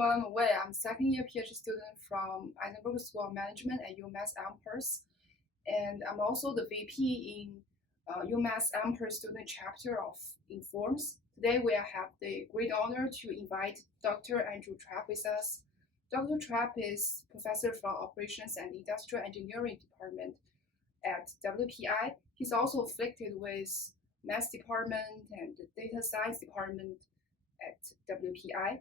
everyone. Wei. I'm second-year PhD student from Edinburgh School of Management at UMass Amherst, and I'm also the VP in UMass Amherst student chapter of Informs. Today we have the great honor to invite Dr. Andrew Trapp with us. Dr. Trapp is professor from Operations and Industrial Engineering Department at WPI. He's also affiliated with Math Department and the Data Science Department at WPI.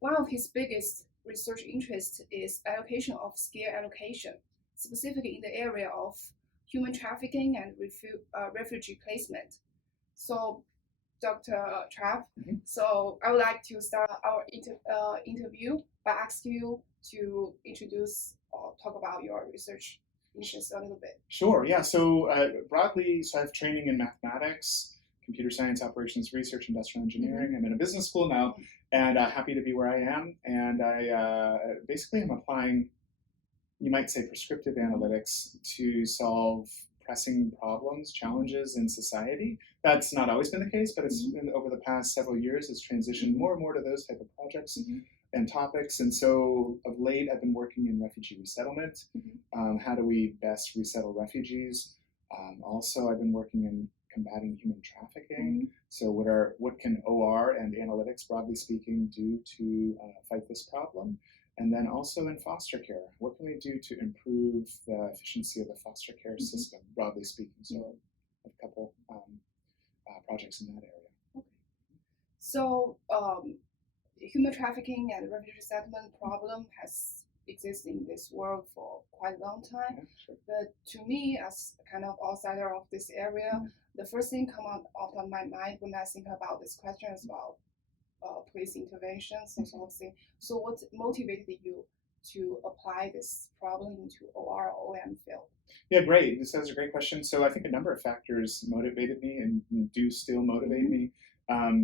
One of his biggest research interests is allocation of skill allocation, specifically in the area of human trafficking and refugee placement. So, Dr. Trapp, so I would like to start our interview by asking you to introduce or talk about your research interests a little bit. Sure, yeah. So broadly, I have training in mathematics, computer science, operations research, industrial engineering. I'm in a business school now, and happy to be where I am. And I basically am applying, you might say, prescriptive analytics to solve pressing problems, challenges in society. That's not always been the case, but it's been over the past several years, it's transitioned more and more to those type of projects and topics. And so of late, I've been working in refugee resettlement. How do we best resettle refugees? Also, I've been working in combating human trafficking. So what can OR and analytics, broadly speaking, do to fight this problem? And then also in foster care, what can we do to improve the efficiency of the foster care system, broadly speaking? So a couple projects in that area. Okay. So human trafficking and refugee resettlement problem has existed in this world for quite a long time. Yeah, sure. But to me, as kind of outsider of this area, the first thing come out of my mind when I think about this question is about police interventions and sort of thing. So what motivated you to apply this problem into OR or OM field? Yeah, great. This is a great question. So I think a number of factors motivated me and do still motivate me.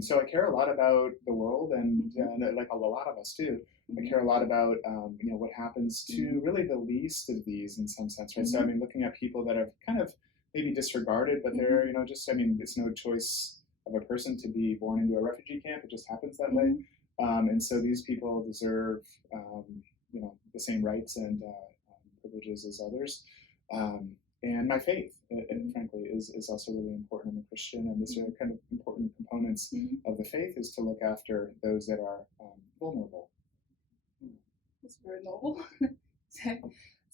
So I care a lot about the world, and like a lot of us do. I care a lot about what happens to really the least of these in some sense, right? So I mean, looking at people that are kind of maybe disregarded, but they're it's no choice of a person to be born into a refugee camp. It just happens that way, and so these people deserve the same rights and privileges as others. And my faith, frankly, is also really important. I'm a Christian, and these are kind of important components of the faith is to look after those that are vulnerable. It's very noble.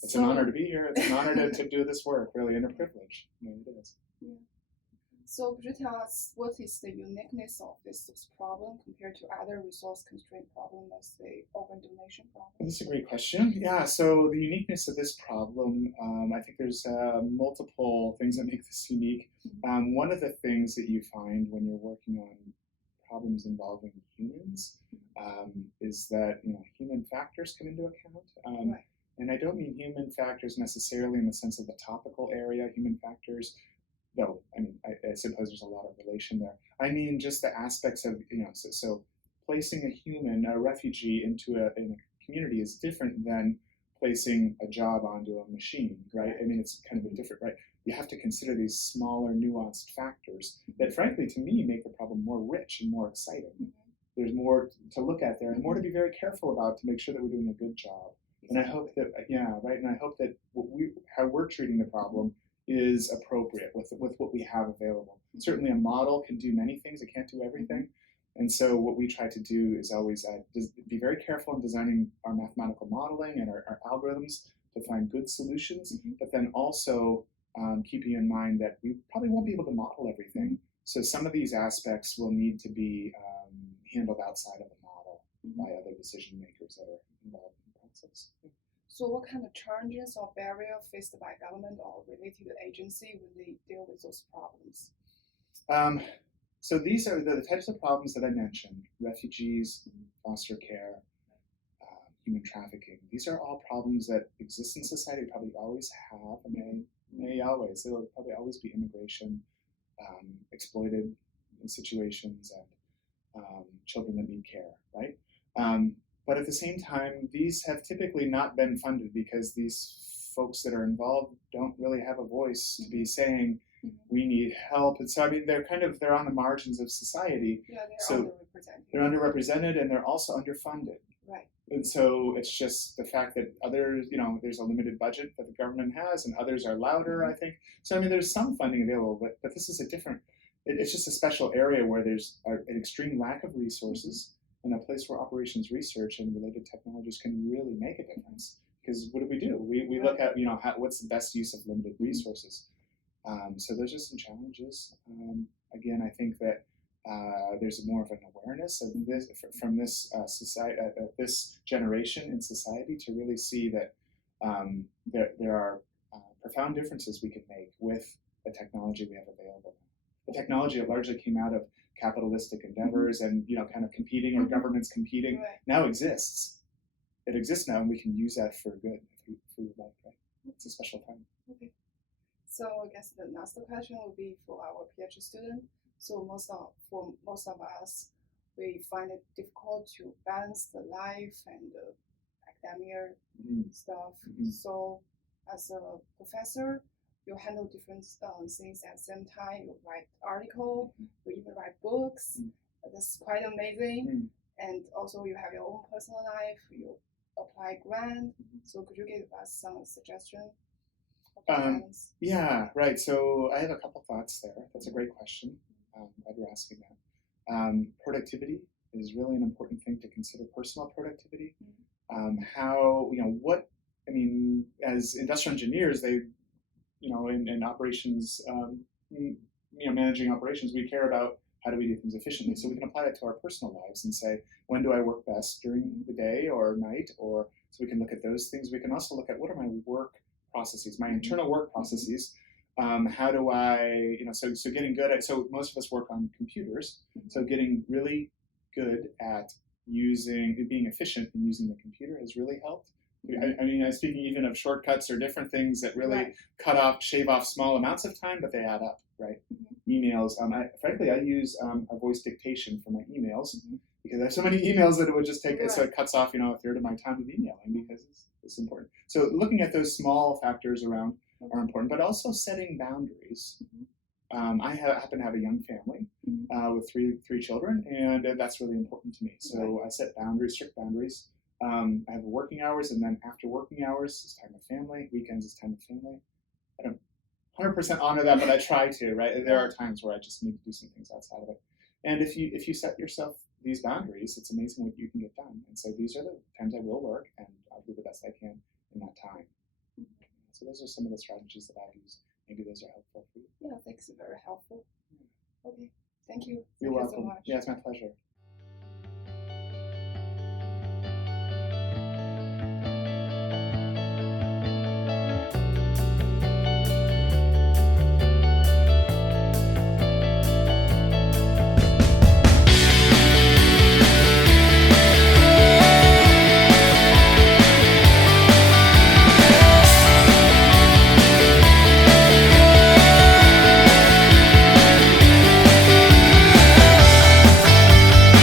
It's an honor to be here. It's an honor to do this work, really, and a privilege. It is. Yeah. So could you tell us what is the uniqueness of this problem compared to other resource constraint problems, as the organ donation problem? That's a great question. Yeah, so the uniqueness of this problem, I think there's multiple things that make this unique. One of the things that you find when you're working on problems involving humans is that human factors come into account. Right. And I don't mean human factors necessarily in the sense of the topical area, human factors, though, I mean, I suppose there's a lot of relation there. I mean, just the aspects of, so placing a human, a refugee, into a community is different than placing a job onto a machine, right? I mean, it's kind of a different, right? You have to consider these smaller, nuanced factors that, frankly, to me, make the problem more rich and more exciting. There's more to look at there and more to be very careful about to make sure that we're doing a good job. And I hope that, and I hope that how we're treating the problem is appropriate with what we have available. Certainly a model can do many things, it can't do everything. And so what we try to do is always be very careful in designing our mathematical modeling and our algorithms to find good solutions, but then also keeping in mind that we probably won't be able to model everything. So some of these aspects will need to be handled outside of the model by other decision makers that are involved in the process. So what kind of challenges or barriers faced by government or related agency when they deal with those problems? So these are the types of problems that I mentioned: refugees, foster care, human trafficking. These are all problems that exist in society, probably always have, and may always. There will probably always be immigration, exploited situations, and children that need care, right? But at the same time, these have typically not been funded because these folks that are involved don't really have a voice to be saying, we need help. And so, I mean, they're on the margins of society. Yeah, they're underrepresented. They're underrepresented, and they're also underfunded. Right. And so it's just the fact that others, there's a limited budget that the government has, and others are louder, I think. So, I mean, there's some funding available, but this is a different, it's just a special area where there's an extreme lack of resources and a place where operations research and related technologies can really make a difference. Because what do? We look at, what's the best use of limited resources. So those are some challenges. Again, I think that there's more of an awareness of this from this society, this generation in society, to really see that there are profound differences we can make with the technology we have available. The technology that largely came out of capitalistic endeavors and kind of competing, or governments competing, now exists. It exists now, and we can use that for good if we would like. Right? It's a special time. Okay. So I guess the next question would be for our PhD student. So for most of us, we find it difficult to balance the life and the academia stuff. So as a professor, you handle different things at the same time. You write articles, you even write books. That's quite amazing. And also you have your own personal life. You apply grant. So could you give us some suggestions? Yeah, right. So I have a couple thoughts there. That's a great question. Glad you're asking that. Productivity is really an important thing to consider. Personal productivity. As industrial engineers, they, in operations, managing operations, we care about how do we do things efficiently. So we can apply that to our personal lives and say, when do I work best, during the day or night? Or so we can look at those things. We can also look at what are my work processes, my internal work processes. How do I, so getting good at, so most of us work on computers, so getting really good at being efficient in using the computer has really helped. I'm speaking even of shortcuts or different things that really shave off small amounts of time, but they add up, right? Emails, frankly, I use a voice dictation for my emails because I have so many emails that it would just take, so it cuts off, a third of my time of emailing because it's important. So looking at those small factors around are important, but also setting boundaries. I happen to have a young family with three children, and that's really important to me. So I set boundaries, strict boundaries. I have working hours, and then after working hours is time with family. Weekends is time with family. I don't 100% honor that, but I try to. Right? There are times where I just need to do some things outside of it. And if you set yourself these boundaries, it's amazing what you can get done. And so these are the times I will work, and I'll do the best I can in that time. So those are some of the strategies that I've used. Maybe those are helpful.